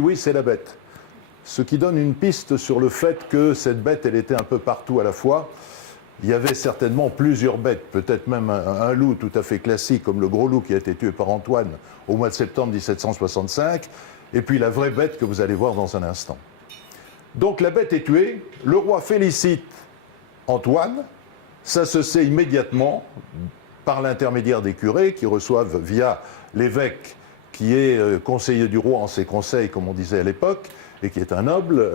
Oui, c'est la bête. Ce qui donne une piste sur le fait que cette bête, elle était un peu partout à la fois. Il y avait certainement plusieurs bêtes, peut-être même un loup tout à fait classique, comme le gros loup qui a été tué par Antoine au mois de septembre 1765, et puis la vraie bête que vous allez voir dans un instant. Donc la bête est tuée, le roi félicite Antoine, ça se sait immédiatement par l'intermédiaire des curés qui reçoivent via l'évêque qui est conseiller du roi en ses conseils, comme on disait à l'époque, et qui est un noble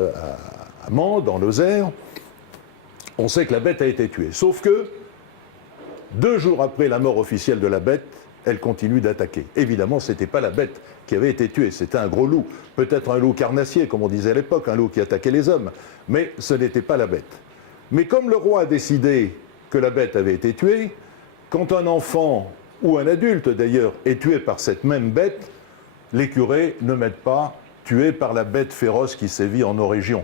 à Mende, dans Lozère. On sait que la bête a été tuée. Sauf que, 2 jours après la mort officielle de la bête, elle continue d'attaquer. Évidemment, ce n'était pas la bête qui avait été tuée, c'était un gros loup. Peut-être un loup carnassier, comme on disait à l'époque, un loup qui attaquait les hommes. Mais ce n'était pas la bête. Mais comme le roi a décidé que la bête avait été tuée, quand un enfant, ou un adulte d'ailleurs, est tué par cette même bête, les curés ne mettent pas tué par la bête féroce qui sévit en nos régions.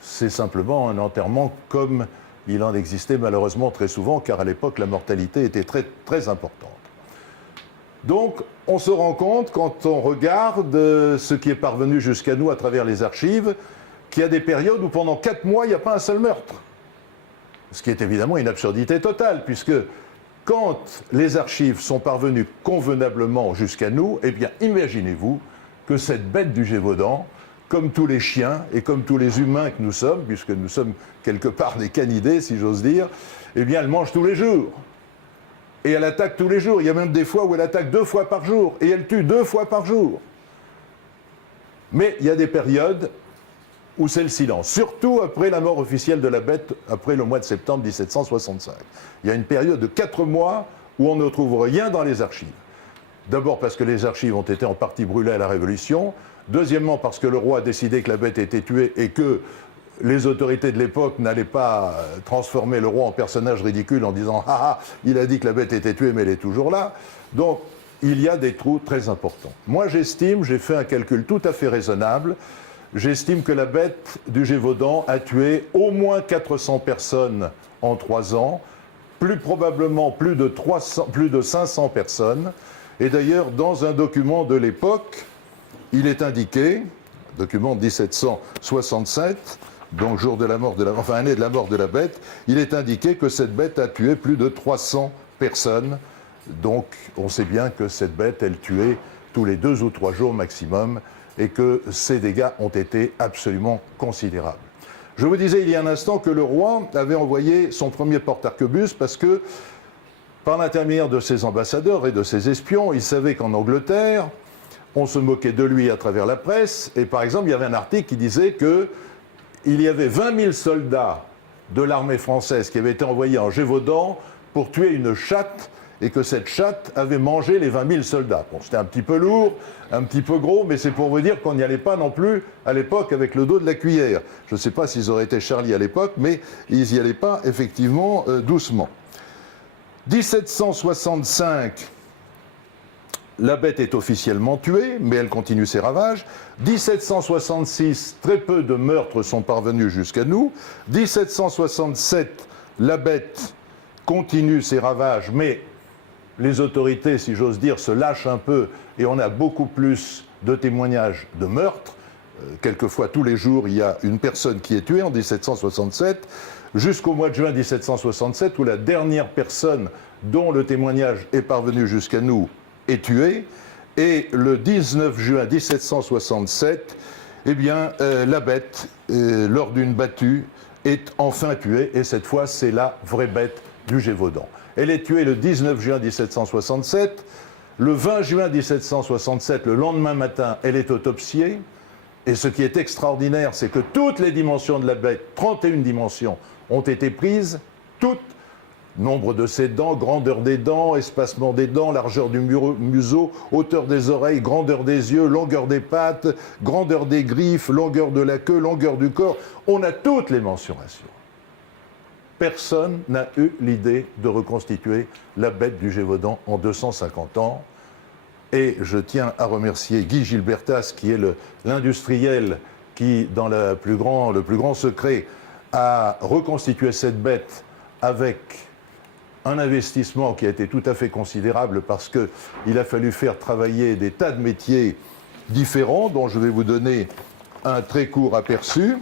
C'est simplement un enterrement comme il en existait malheureusement très souvent, car à l'époque la mortalité était très, très importante. Donc on se rend compte, quand on regarde ce qui est parvenu jusqu'à nous à travers les archives, qu'il y a des périodes où pendant 4 mois il n'y a pas un seul meurtre. Ce qui est évidemment une absurdité totale, puisque quand les archives sont parvenues convenablement jusqu'à nous, eh bien imaginez-vous que cette bête du Gévaudan, comme tous les chiens et comme tous les humains que nous sommes, puisque nous sommes quelque part des canidés, si j'ose dire, eh bien elle mange tous les jours. Et elle attaque tous les jours. Il y a même des fois où elle attaque 2 fois par jour, et elle tue 2 fois par jour. Mais il y a des périodes où c'est le silence, surtout après la mort officielle de la bête, après le mois de septembre 1765. Il y a une période de 4 mois où on ne trouve rien dans les archives. D'abord parce que les archives ont été en partie brûlées à la Révolution. Deuxièmement parce que le roi a décidé que la bête était tuée et que les autorités de l'époque n'allaient pas transformer le roi en personnage ridicule en disant « Ah ah, il a dit que la bête était tuée mais elle est toujours là ». Donc il y a des trous très importants. Moi j'estime, j'ai fait un calcul tout à fait raisonnable, j'estime que la bête du Gévaudan a tué au moins 400 personnes en 3 ans, plus probablement plus de 500 personnes. Et d'ailleurs, dans un document de l'époque, il est indiqué, document de 1767, donc jour de la mort de la, enfin année de la mort de la bête, il est indiqué que cette bête a tué plus de 300 personnes. Donc on sait bien que cette bête, elle tuait tous les 2 ou 3 jours maximum, et que ces dégâts ont été absolument considérables. Je vous disais il y a un instant que le roi avait envoyé son premier porte-arquebus parce que, par l'intermédiaire de ses ambassadeurs et de ses espions, il savait qu'en Angleterre, on se moquait de lui à travers la presse, et par exemple, il y avait un article qui disait qu'il y avait 20 000 soldats de l'armée française qui avaient été envoyés en Gévaudan pour tuer une chatte, et que cette chatte avait mangé les 20 000 soldats. Bon, c'était un petit peu lourd, un petit peu gros, mais c'est pour vous dire qu'on n'y allait pas non plus à l'époque avec le dos de la cuillère. Je ne sais pas s'ils auraient été Charlie à l'époque, mais ils n'y allaient pas effectivement doucement. 1765, la bête est officiellement tuée, mais elle continue ses ravages. 1766, très peu de meurtres sont parvenus jusqu'à nous. 1767, la bête continue ses ravages, mais les autorités, si j'ose dire, se lâchent un peu et on a beaucoup plus de témoignages de meurtres. Quelquefois, tous les jours, il y a une personne qui est tuée en 1767, jusqu'au mois de juin 1767, où la dernière personne dont le témoignage est parvenu jusqu'à nous est tuée. Et le 19 juin 1767, eh bien, la bête, lors d'une battue, est enfin tuée. Et cette fois, c'est la vraie bête du Gévaudan. Elle est tuée le 19 juin 1767. Le 20 juin 1767, le lendemain matin, elle est autopsiée. Et ce qui est extraordinaire, c'est que toutes les dimensions de la bête, 31 dimensions, ont été prises, toutes. Nombre de ses dents, grandeur des dents, espacement des dents, largeur du museau, hauteur des oreilles, grandeur des yeux, longueur des pattes, grandeur des griffes, longueur de la queue, longueur du corps. On a toutes les mensurations. Personne n'a eu l'idée de reconstituer la bête du Gévaudan en 250 ans. Et je tiens à remercier Guy Gilbertas, qui est l'industriel qui, dans le plus grand secret, a reconstitué cette bête avec un investissement qui a été tout à fait considérable parce qu'il a fallu faire travailler des tas de métiers différents, dont je vais vous donner un très court aperçu.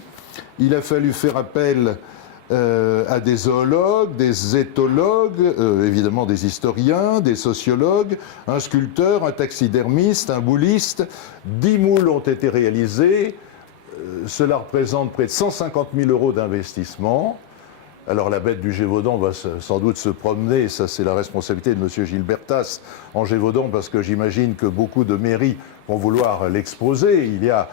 Il a fallu faire appel à des zoologues, des éthologues, évidemment des historiens, des sociologues, un sculpteur, un taxidermiste, un mouliste. 10 moules ont été réalisés. Cela représente près de 150 000 € d'investissement. Alors la bête du Gévaudan va sans doute se promener, ça c'est la responsabilité de M. Gilbertas en Gévaudan, parce que j'imagine que beaucoup de mairies vont vouloir l'exposer. Il y a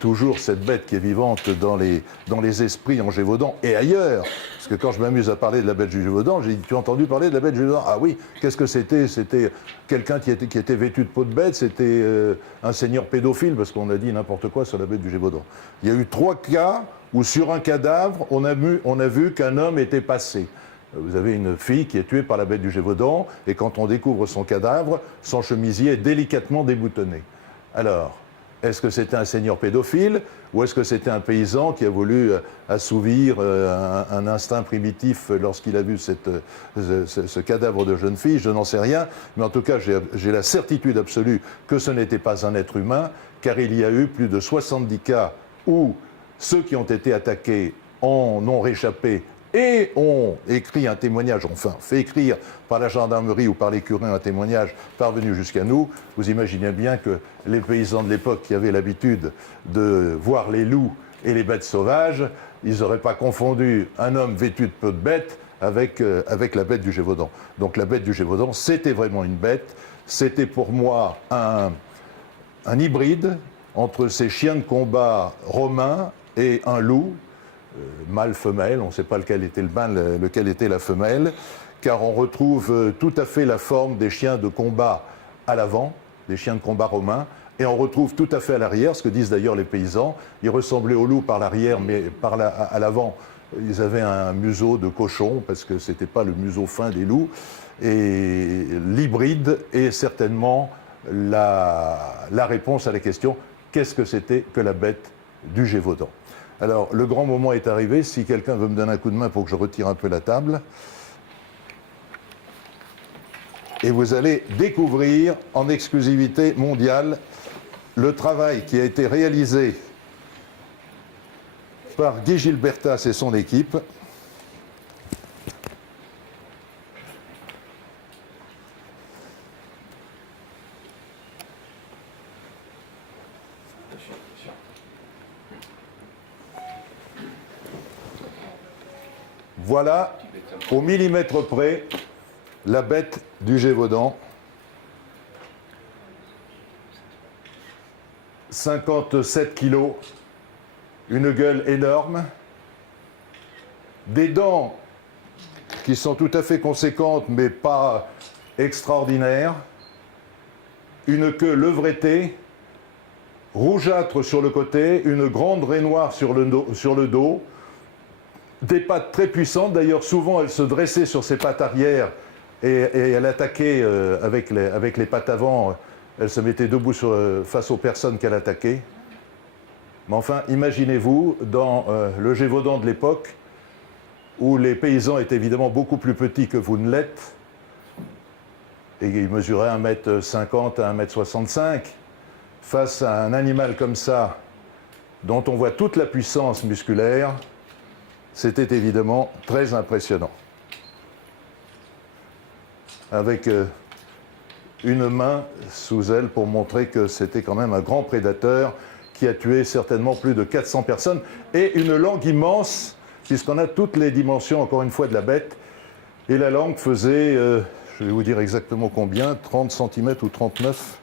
toujours cette bête qui est vivante dans les esprits en Gévaudan et ailleurs. Parce que quand je m'amuse à parler de la bête du Gévaudan, j'ai dit « Tu as entendu parler de la bête du Gévaudan ?» Ah oui, qu'est-ce que c'était? C'était quelqu'un qui était vêtu de peau de bête, c'était un seigneur pédophile, parce qu'on a dit n'importe quoi sur la bête du Gévaudan. Il y a eu 3 cas où sur un cadavre, on a vu qu'un homme était passé. Vous avez une fille qui est tuée par la bête du Gévaudan, et quand on découvre son cadavre, son chemisier est délicatement déboutonné. Alors, est-ce que c'était un seigneur pédophile, ou est-ce que c'était un paysan qui a voulu assouvir un instinct primitif lorsqu'il a vu ce cadavre de jeune fille? Je n'en sais rien, mais en tout cas, j'ai la certitude absolue que ce n'était pas un être humain, car il y a eu plus de 70 cas où ceux qui ont été attaqués en ont réchappé et ont écrit un témoignage, enfin fait écrire par la gendarmerie ou par les curés un témoignage parvenu jusqu'à nous. Vous imaginez bien que les paysans de l'époque qui avaient l'habitude de voir les loups et les bêtes sauvages, ils n'auraient pas confondu un homme vêtu de peau de bête avec la bête du Gévaudan. Donc la bête du Gévaudan, c'était vraiment une bête. C'était pour moi un hybride entre ces chiens de combat romains et un loup, mâle-femelle, on ne sait pas lequel était le mâle, lequel était la femelle, car on retrouve tout à fait la forme des chiens de combat à l'avant, des chiens de combat romains, et on retrouve tout à fait à l'arrière, ce que disent d'ailleurs les paysans. Ils ressemblaient aux loups par l'arrière, mais à l'avant, ils avaient un museau de cochon, parce que ce n'était pas le museau fin des loups, et l'hybride est certainement la réponse à la question « Qu'est-ce que c'était que la bête du Gévaudan ?» Alors, le grand moment est arrivé. Si quelqu'un veut me donner un coup de main pour que je retire un peu la table. Et vous allez découvrir en exclusivité mondiale le travail qui a été réalisé par Guy Gilbertas et son équipe. Voilà, au millimètre près, la bête du Gévaudan. 57 kilos, une gueule énorme, des dents qui sont tout à fait conséquentes mais pas extraordinaires, une queue levretée, rougeâtre sur le côté, une grande raie noire sur le dos, des pattes très puissantes. D'ailleurs, souvent, elle se dressait sur ses pattes arrière et elle attaquait avec les pattes avant. Elle se mettait debout face aux personnes qu'elle attaquait. Mais enfin, imaginez-vous, dans le Gévaudan de l'époque, où les paysans étaient évidemment beaucoup plus petits que vous ne l'êtes, et ils mesuraient 1,50 m à 1,65 m, face à un animal comme ça, dont on voit toute la puissance musculaire, c'était évidemment très impressionnant. Avec une main sous elle pour montrer que c'était quand même un grand prédateur qui a tué certainement plus de 400 personnes, et une langue immense, puisqu'on a toutes les dimensions, encore une fois, de la bête, et la langue faisait, je vais vous dire exactement combien, 30 cm ou 39.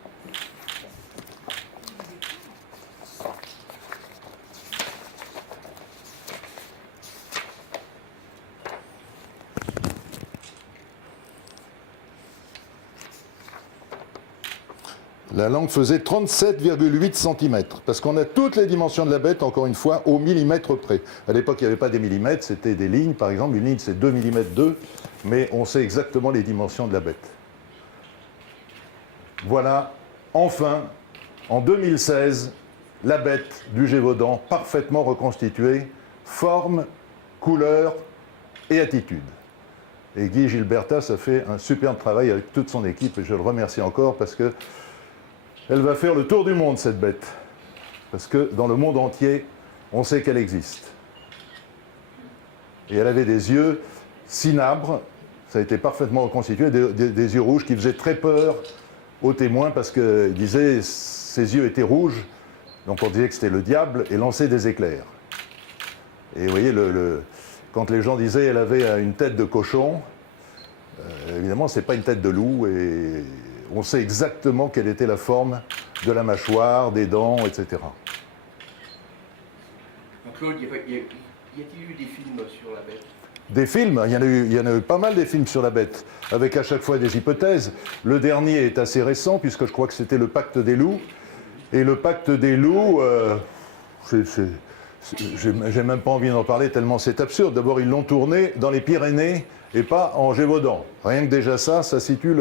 La langue faisait 37,8 cm, parce qu'on a toutes les dimensions de la bête, encore une fois, au millimètre près. À l'époque, il n'y avait pas des millimètres, c'était des lignes, par exemple. Une ligne, c'est 2 mm 2, mais on sait exactement les dimensions de la bête. Voilà, enfin, en 2016, la bête du Gévaudan, parfaitement reconstituée, forme, couleur et attitude. Et Guy Gilbertas a fait un superbe travail avec toute son équipe, et je le remercie encore parce que Elle va faire le tour du monde, cette bête. Parce que dans le monde entier, on sait qu'elle existe. Et elle avait des yeux cinabres, ça a été parfaitement reconstitué, des yeux rouges qui faisaient très peur aux témoins parce qu'ils disaient ses yeux étaient rouges, donc on disait que c'était le diable et lançait des éclairs. Et vous voyez, quand les gens disaient qu'elle avait une tête de cochon, évidemment, ce n'est pas une tête de loup, et on sait exactement quelle était la forme de la mâchoire, des dents, etc. Claude, y a-t-il eu des films sur la bête? Des films, il y en a eu pas mal des films sur la bête, avec à chaque fois des hypothèses. Le dernier est assez récent, puisque je crois que c'était le Pacte des loups. Et le Pacte des loups, j'ai même pas envie d'en parler tellement c'est absurde. D'abord, ils l'ont tourné dans les Pyrénées et pas en Gévaudan. Rien que déjà ça situe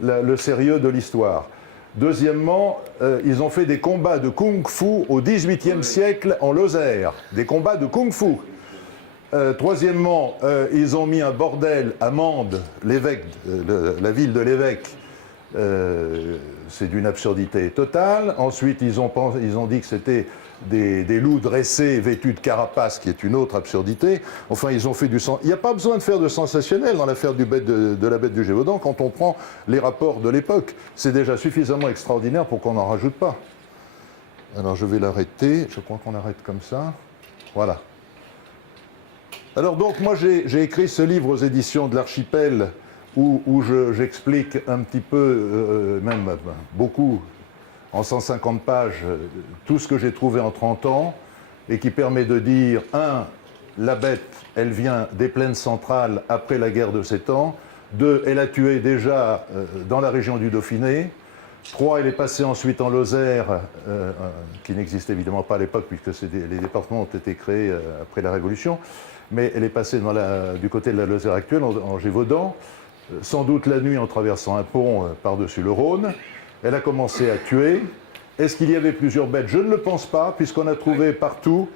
le sérieux de l'histoire. Deuxièmement, ils ont fait des combats de kung-fu au XVIIIe siècle en Lozère. Des combats de kung-fu. Troisièmement, ils ont mis un bordel à Mende, l'évêque, la ville de l'évêque. C'est d'une absurdité totale. Ensuite, ils ont dit que c'était des loups dressés vêtus de carapace, qui est une autre absurdité. Enfin, ils ont fait du sens. Il n'y a pas besoin de faire de sensationnel dans l'affaire de la bête du Gévaudan quand on prend les rapports de l'époque. C'est déjà suffisamment extraordinaire pour qu'on n'en rajoute pas. Alors, je vais l'arrêter. Je crois qu'on arrête comme ça. Voilà. Alors, donc, moi, j'ai écrit ce livre aux éditions de l'Archipel où j'explique un petit peu, même beaucoup, en 150 pages, tout ce que j'ai trouvé en 30 ans, et qui permet de dire, 1, la bête, elle vient des plaines centrales après la guerre de 7 ans, 2, elle a tué déjà dans la région du Dauphiné, 3, elle est passée ensuite en Lozère, qui n'existait évidemment pas à l'époque, puisque les départements ont été créés après la Révolution, mais elle est passée du côté de la Lozère actuelle, en Gévaudan, sans doute la nuit en traversant un pont par-dessus le Rhône. Elle a commencé à tuer. Est-ce qu'il y avait plusieurs bêtes? Je ne le pense pas, puisqu'on a trouvé partout,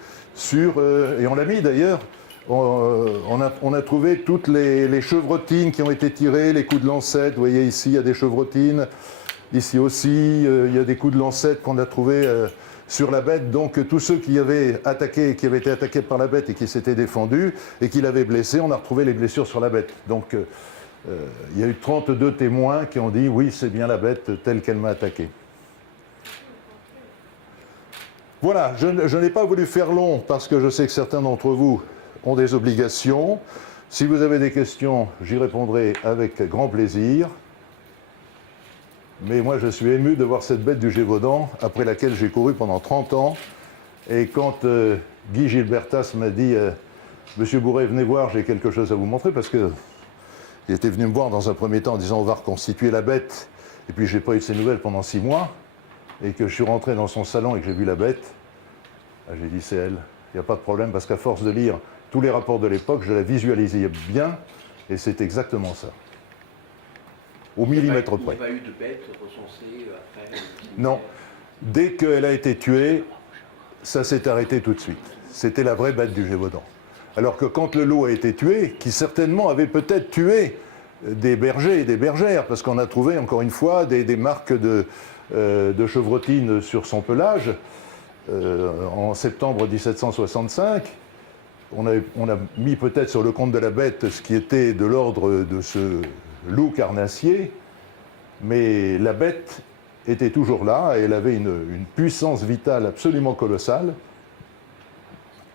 et on l'a mis d'ailleurs, on a trouvé toutes les chevrotines qui ont été tirées, les coups de lancette. Vous voyez ici, il y a des chevrotines. Ici aussi, il y a des coups de lancette qu'on a trouvés sur la bête. Donc tous ceux qui avaient été attaqués par la bête et qui s'étaient défendus et qui l'avaient blessé, on a retrouvé les blessures sur la bête. Donc il y a eu 32 témoins qui ont dit « oui, c'est bien la bête telle qu'elle m'a attaqué ». Voilà, je n'ai pas voulu faire long parce que je sais que certains d'entre vous ont des obligations. Si vous avez des questions, j'y répondrai avec grand plaisir. Mais moi, je suis ému de voir cette bête du Gévaudan, après laquelle j'ai couru pendant 30 ans. Et quand Guy Gilbertas m'a dit « Monsieur Bourret, venez voir, j'ai quelque chose à vous montrer », parce que il était venu me voir dans un premier temps en disant « on va reconstituer la bête ». Et puis, je n'ai pas eu de ses nouvelles pendant 6 mois. Et que je suis rentré dans son salon et que j'ai vu la bête, j'ai dit « c'est elle, il n'y a pas de problème », parce qu'à force de lire tous les rapports de l'époque, je la visualisais bien, et c'est exactement ça. Au millimètre près. Il n'y a pas eu de bête recensée après? Non. Dès qu'elle a été tuée, ça s'est arrêté tout de suite. C'était la vraie bête du Gévaudan. Alors que quand le loup a été tué, qui certainement avait peut-être tué des bergers et des bergères, parce qu'on a trouvé, encore une fois, des marques de chevrotines sur son pelage, en septembre 1765, on a mis peut-être sur le compte de la bête ce qui était de l'ordre de ce loup carnassier, mais la bête était toujours là, et elle avait une puissance vitale absolument colossale,